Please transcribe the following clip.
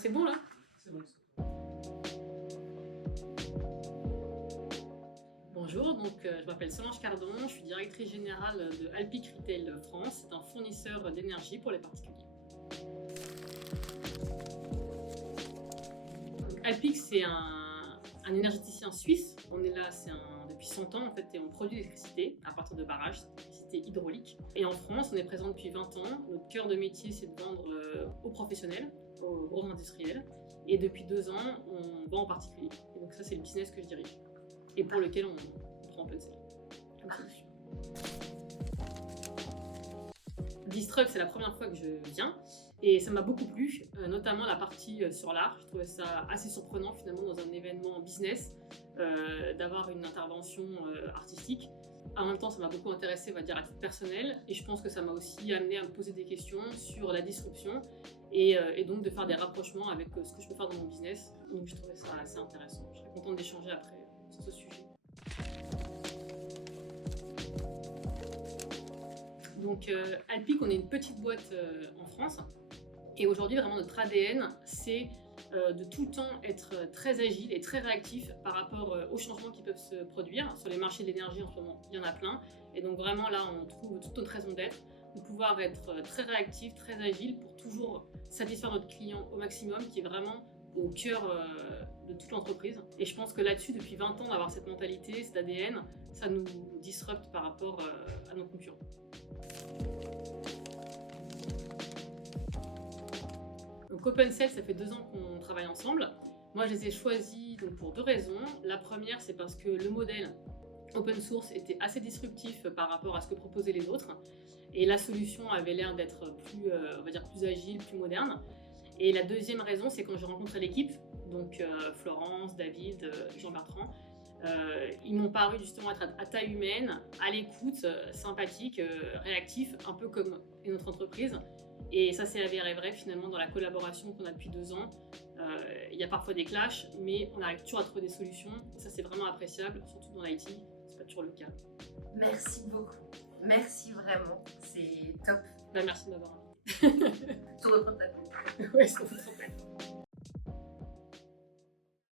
C'est bon là? C'est bon. Bonjour, je m'appelle Solange Cardon, je suis directrice générale de Alpiq Retail France, c'est un fournisseur d'énergie pour les particuliers. Alpiq, c'est un énergéticien suisse. On est là depuis 100 ans en fait, et on produit l'électricité à partir de barrages, l'électricité hydraulique. Et en France, on est présent depuis 20 ans. Notre cœur de métier, c'est de vendre aux professionnels, aux gros industriels. Et depuis 2 ans, on vend en particulier. Et donc ça, c'est le business que je dirige et pour lequel on prend OpenCell comme solution. Disrupt, c'est la première fois que je viens et ça m'a beaucoup plu, notamment la partie sur l'art. Je trouvais ça assez surprenant finalement dans un événement business d'avoir une intervention artistique. En même temps, ça m'a beaucoup intéressé, on va dire, à titre personnel, et je pense que ça m'a aussi amené à me poser des questions sur la disruption et donc de faire des rapprochements avec ce que je peux faire dans mon business. Donc je trouvais ça assez intéressant. Je serais contente d'échanger après sur ce sujet. Donc Alpiq, on est une petite boîte en France et aujourd'hui vraiment notre ADN c'est de tout le temps être très agile et très réactif par rapport aux changements qui peuvent se produire. Sur les marchés de l'énergie en ce moment, il y en a plein et donc vraiment là on trouve toute notre raison d'être, de pouvoir être très réactif, très agile pour toujours satisfaire notre client au maximum qui est vraiment au cœur de toute l'entreprise. Et je pense que là-dessus, depuis 20 ans, d'avoir cette mentalité, cet ADN, ça nous disrupte par rapport à nos concurrents. Donc OpenCell, ça fait 2 ans qu'on travaille ensemble. Moi, je les ai choisis donc, pour 2 raisons. La première, c'est parce que le modèle open source était assez disruptif par rapport à ce que proposaient les autres. Et la solution avait l'air d'être plus, on va dire, plus agile, plus moderne. Et la deuxième raison, c'est quand j'ai rencontré l'équipe, donc Florence, David, Jean-Bertrand, ils m'ont paru justement être à taille humaine, à l'écoute, sympathique, réactif, un peu comme notre entreprise. Et ça s'est avéré vrai finalement dans la collaboration qu'on a depuis 2 ans. Il y a parfois des clashs, mais on arrive toujours à trouver des solutions. Et ça, c'est vraiment appréciable, surtout dans l'IT, c'est pas toujours le cas. Merci beaucoup. Merci vraiment, c'est top. Merci de m'avoir invité. Sur notre plateau. Ouais, sur votre plateau.